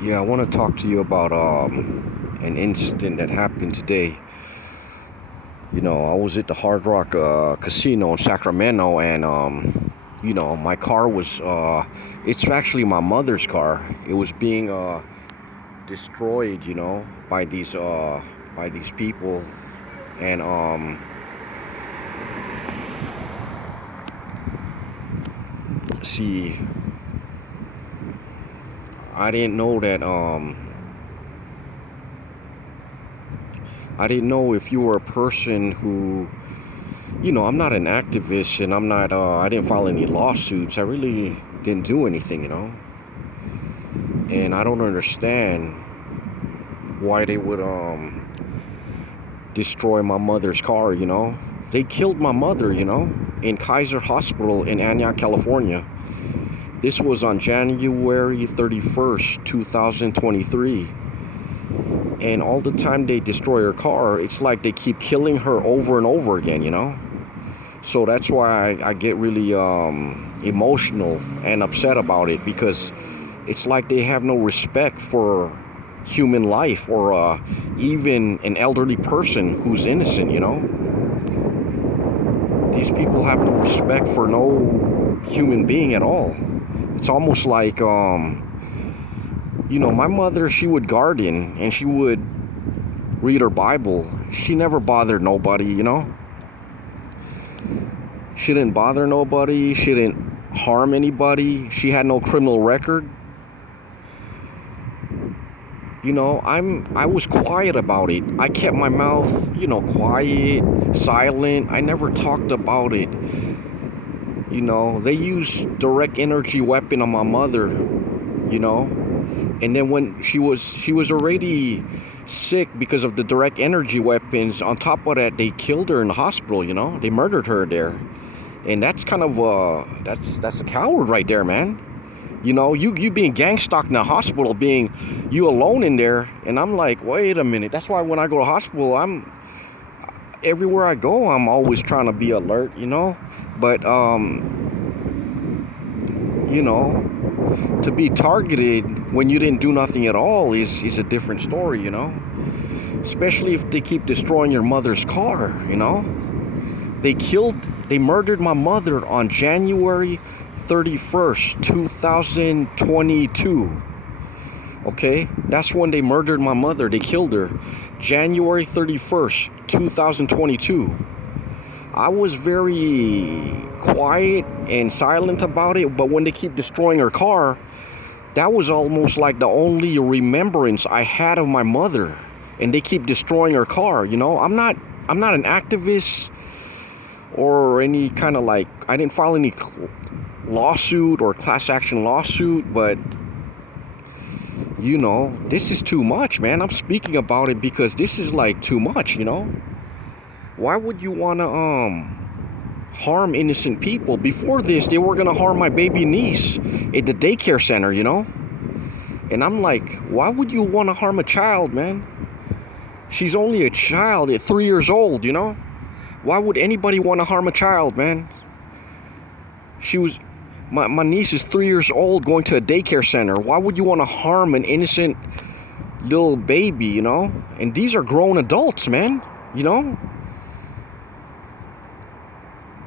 Yeah, I want to talk to you about an incident that happened today. I was at the Hard Rock Casino in Sacramento, and my car was. It's actually my mother's car. It was being destroyed, by these people, and see, I didn't know that. I didn't know if you were a person who, I'm not an activist, and I'm not, I didn't file any lawsuits. I really didn't do anything. And I don't understand why they would, destroy my mother's car. They killed my mother, in Kaiser Hospital in Antioch, California. This was on January 31st, 2023. And all the time they destroy her car, it's like they keep killing her over and over again. So that's why I get really emotional and upset about it, because it's like they have no respect for human life, or even an elderly person who's innocent. These people have no respect for no human being at all. It's almost like my mother, she would garden and she would read her Bible. She never bothered nobody. She didn't bother nobody. She didn't harm anybody. She had no criminal record. I was quiet about it. I kept my mouth, quiet, silent. I never talked about it. They used direct energy weapon on my mother, and then when she was already sick because of the direct energy weapons. On top of that, they killed her in the hospital. They murdered her there, and that's kind of that's a coward right there, man. You being gang stalked in the hospital, being you alone in there, and I'm like, wait a minute. That's why when I go to hospital, everywhere I go, I'm always trying to be alert, But to be targeted when you didn't do nothing at all is a different story, Especially if they keep destroying your mother's car, They murdered my mother on January 31st, 2022. Okay? That's when they murdered my mother. They killed her. January 31st, 2022. I was very quiet and silent about it, but when they keep destroying her car, that was almost like the only remembrance I had of my mother. And they keep destroying her car, I'm not an activist or any kind of I didn't file any lawsuit or class action lawsuit, but this is too much, man. I'm speaking about it because this is too much, Why would you want to harm innocent people? Before this, they were going to harm my baby niece at the daycare center, And I'm like, why would you want to harm a child, man? She's only a child at 3 years old, Why would anybody want to harm a child, man? My niece is 3 years old going to a daycare center. Why would you want to harm an innocent little baby, And these are grown adults, man,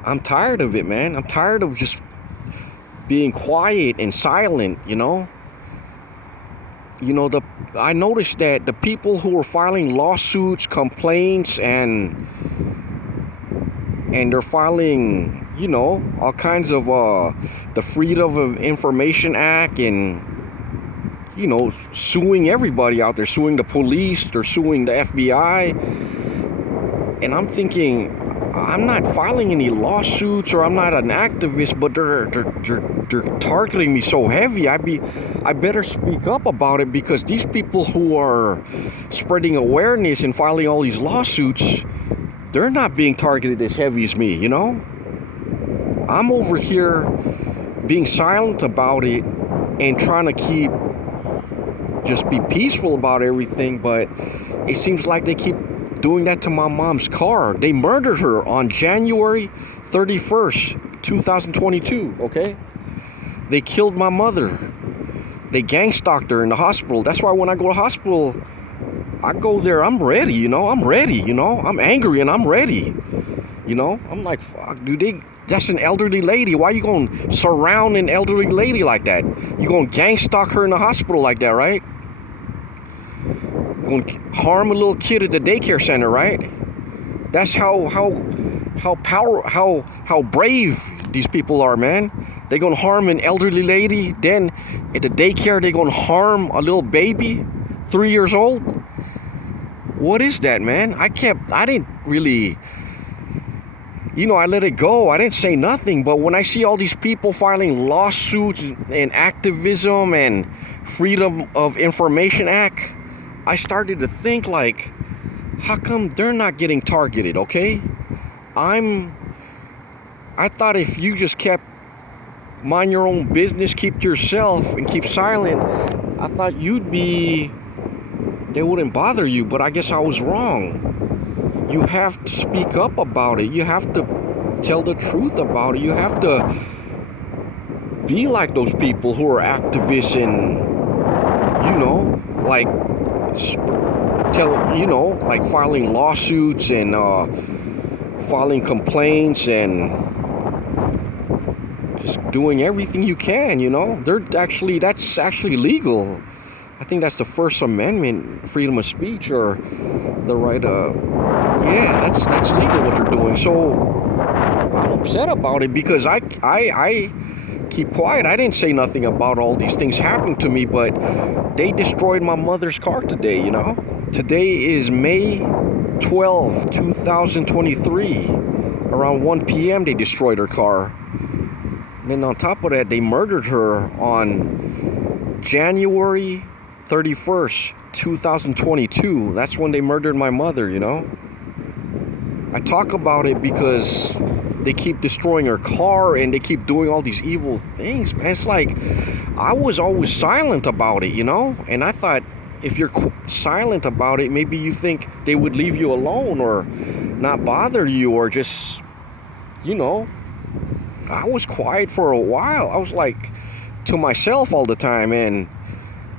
I'm tired of it, man. I'm tired of just being quiet and silent, I noticed that the people who are filing lawsuits, complaints, and they're filing, all kinds of the Freedom of Information Act, and suing everybody out there, suing the police, they're suing the FBI, and I'm thinking, I'm not filing any lawsuits, or I'm not an activist, but they're targeting me so heavy. I better speak up about it, because these people who are spreading awareness and filing all these lawsuits, they're not being targeted as heavy as me, I'm over here being silent about it and trying to just be peaceful about everything, but it seems like they keep doing that to my mom's car. They murdered her on January 31st, 2022, okay? They killed my mother. they gang stalked her in the hospital. That's why when I go to hospital, I go there, I'm ready, you know, I'm ready, you know, I'm angry and I'm ready, you know, I'm like, fuck, dude, that's an elderly lady. Why you going to surround an elderly lady like that? You going to gang stalk her in the hospital like that, right? Going to harm a little kid at the daycare center, right? That's how brave these people are, man. They're going to harm an elderly lady. Then at the daycare, they're going to harm a little baby, 3 years old. What is that, man? I didn't really, you know, I let it go. I didn't say nothing. But when I see all these people filing lawsuits and activism and Freedom of Information Act, I started to think, like, how come they're not getting targeted, okay? I thought if you just kept mind your own business, keep to yourself, and keep silent, I thought they wouldn't bother you, but I guess I was wrong. You have to speak up about it. You have to tell the truth about it. You have to be like those people who are activists and, you know, like, like filing lawsuits and filing complaints and just doing everything you can, you know. That's actually legal. I think that's the First Amendment, freedom of speech, or the right, that's legal what they're doing. So I'm upset about it because I keep quiet. I didn't say nothing about all these things happening to me, but they destroyed my mother's car today, you know. Today is May 12, 2023. Around 1 p.m. they destroyed her car. And then on top of that, they murdered her on January 31st, 2022. That's when they murdered my mother, you know. I talk about it because they keep destroying her car and they keep doing all these evil things, man. It's like, I was always silent about it, you know. And I thought, if you're silent about it, maybe you think they would leave you alone or not bother you, or just, you know. I was quiet for a while. I was like to myself all the time, and,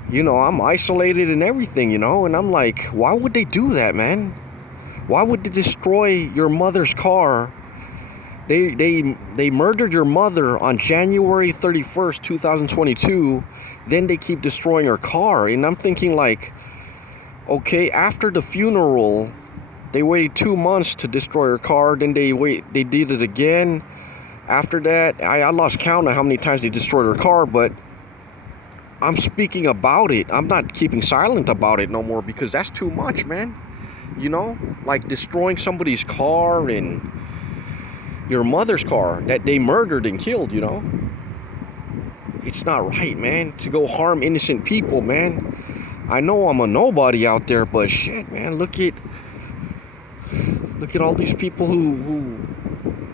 you know, I'm isolated and everything, you know. And I'm like, why would they do that, man? Why would they destroy your mother's car? They murdered your mother on January 31st, 2022. Then they keep destroying her car. And I'm thinking, like, okay, after the funeral, they waited 2 months to destroy her car. Then they did it again. After that, I lost count of how many times they destroyed her car, but I'm speaking about it. I'm not keeping silent about it no more, because that's too much, man. You know, like destroying somebody's car and your mother's car that they murdered and killed, you know. It's not right, man, to go harm innocent people, man. I know I'm a nobody out there, but shit, man, look at all these people who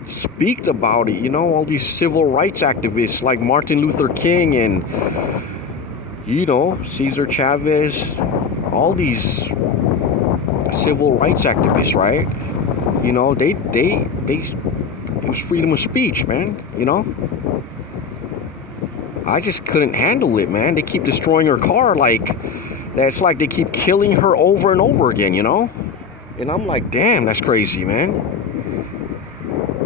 speak about it, you know, all these civil rights activists like Martin Luther King and, you know, Cesar Chavez, all these civil rights activists, right? You know, it was freedom of speech, man, you know. I just couldn't handle it, man. They keep destroying her car, like, that's like they keep killing her over and over again, you know. And I'm like, damn, that's crazy, man.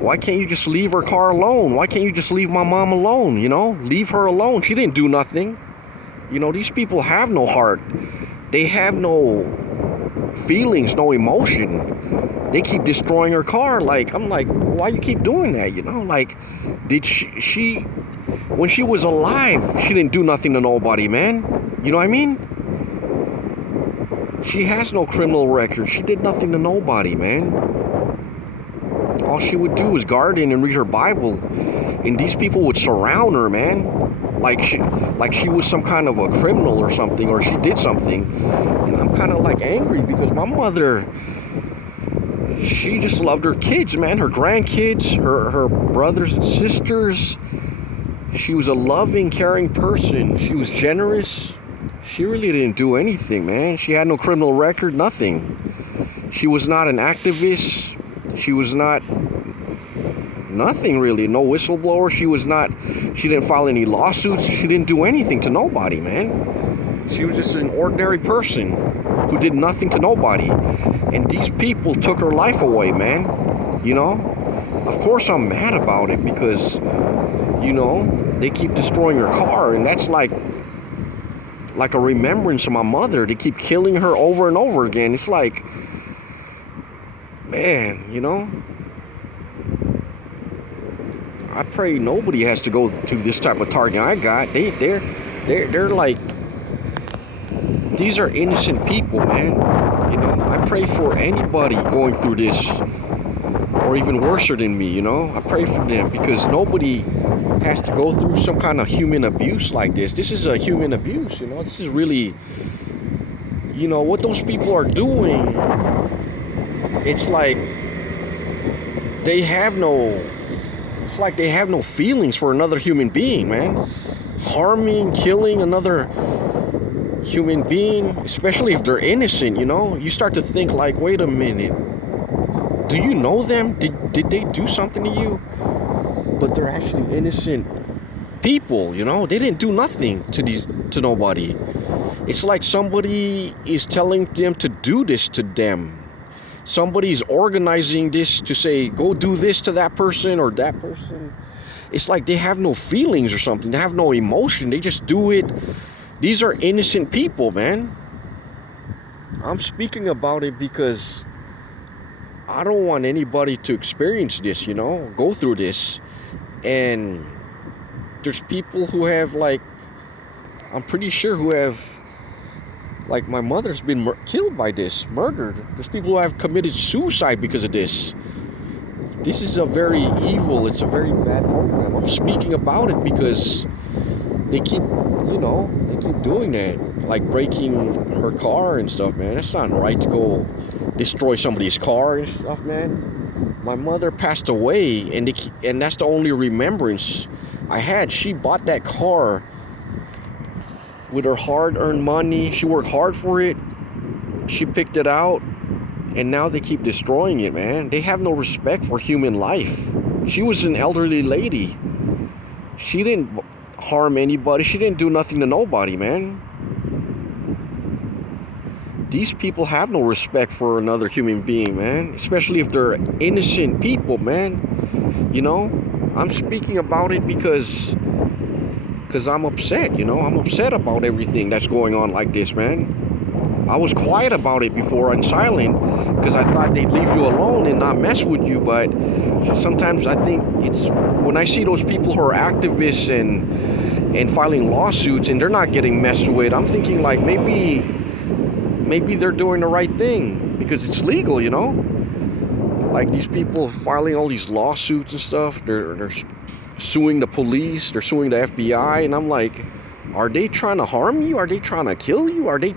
Why can't you just leave her car alone? Why can't you just leave my mom alone, you know? Leave her alone. She didn't do nothing. You know, these people have no heart. They have no feelings, no emotion. They keep destroying her car. Like, I'm like, why you keep doing that, you know? Like, did she when she was alive, she didn't do nothing to nobody, man. You know what I mean? She has no criminal record. She did nothing to nobody, man. All she would do was garden and read her Bible, and these people would surround her, man, like she was some kind of a criminal or something, or she did something. And I'm kind of like angry because my mother, she just loved her kids, man, her grandkids, her brothers and sisters. She was a loving, caring person. She was generous. She really didn't do anything, man. She had no criminal record, nothing. She was not an activist. She was not nothing really, no whistleblower. She was not She didn't file any lawsuits. She didn't do anything to nobody, man. She was just an ordinary person who did nothing to nobody. And these people took her life away, man. You know? Of course I'm mad about it because, you know, they keep destroying her car, and that's like a remembrance of my mother. They keep killing her over and over again. It's like, man, you know, I pray nobody has to go through this type of target I got. They're like, these are innocent people, man. You know, I pray for anybody going through this, or even worse than me, you know. I pray for them because nobody has to go through some kind of human abuse like this. This is a human abuse, you know. This is really, you know, what those people are doing. It's like they have no feelings for another human being, man. Harming, killing another human being, especially if they're innocent, you know. You start to think like, wait a minute. Do you know them? Did they do something to you? But they're actually innocent people, you know. They didn't do nothing to nobody. It's like somebody is telling them to do this to them. Somebody's organizing this to say, go do this to that person or that person. It's like they have no feelings or something. They have no emotion. They just do it. These are innocent people, man. I'm speaking about it because I don't want anybody to experience this, you know, go through this. And there's people who have, like, I'm pretty sure who have, like, my mother's been killed by this, murdered. There's people who have committed suicide because of this. This is a very evil, it's a very bad program. I'm speaking about it because they keep, you know, they keep doing that. Like breaking her car and stuff, man. That's not right to go destroy somebody's car and stuff, man. My mother passed away, and that's the only remembrance I had. She bought that car with her hard-earned money. She worked hard for it. She picked it out, and now they keep destroying it, man. They have no respect for human life. She was an elderly lady. She didn't harm anybody. She didn't do nothing to nobody, man. These people have no respect for another human being, man. Especially if they're innocent people, man. You know, I'm speaking about it because I'm upset, you know. I'm upset about everything that's going on like this, man. I was quiet about it before and silent because I thought they'd leave you alone and not mess with you. But sometimes I think it's when I see those people who are activists and filing lawsuits and they're not getting messed with, I'm thinking like maybe they're doing the right thing because it's legal, you know. Like these people filing all these lawsuits and stuff, they're suing the police, they're suing the FBI, and I'm like, are they trying to harm you? Are they trying to kill you? Are they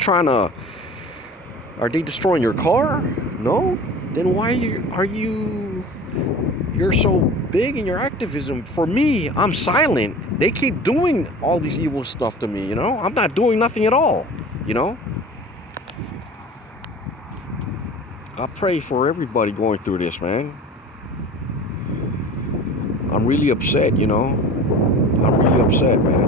destroying your car? No? Then why you're so big in your activism? For me, I'm silent. They keep doing all these evil stuff to me, you know? I'm not doing nothing at all, you know? I pray for everybody going through this, man. I'm really upset, you know? I'm really upset, man.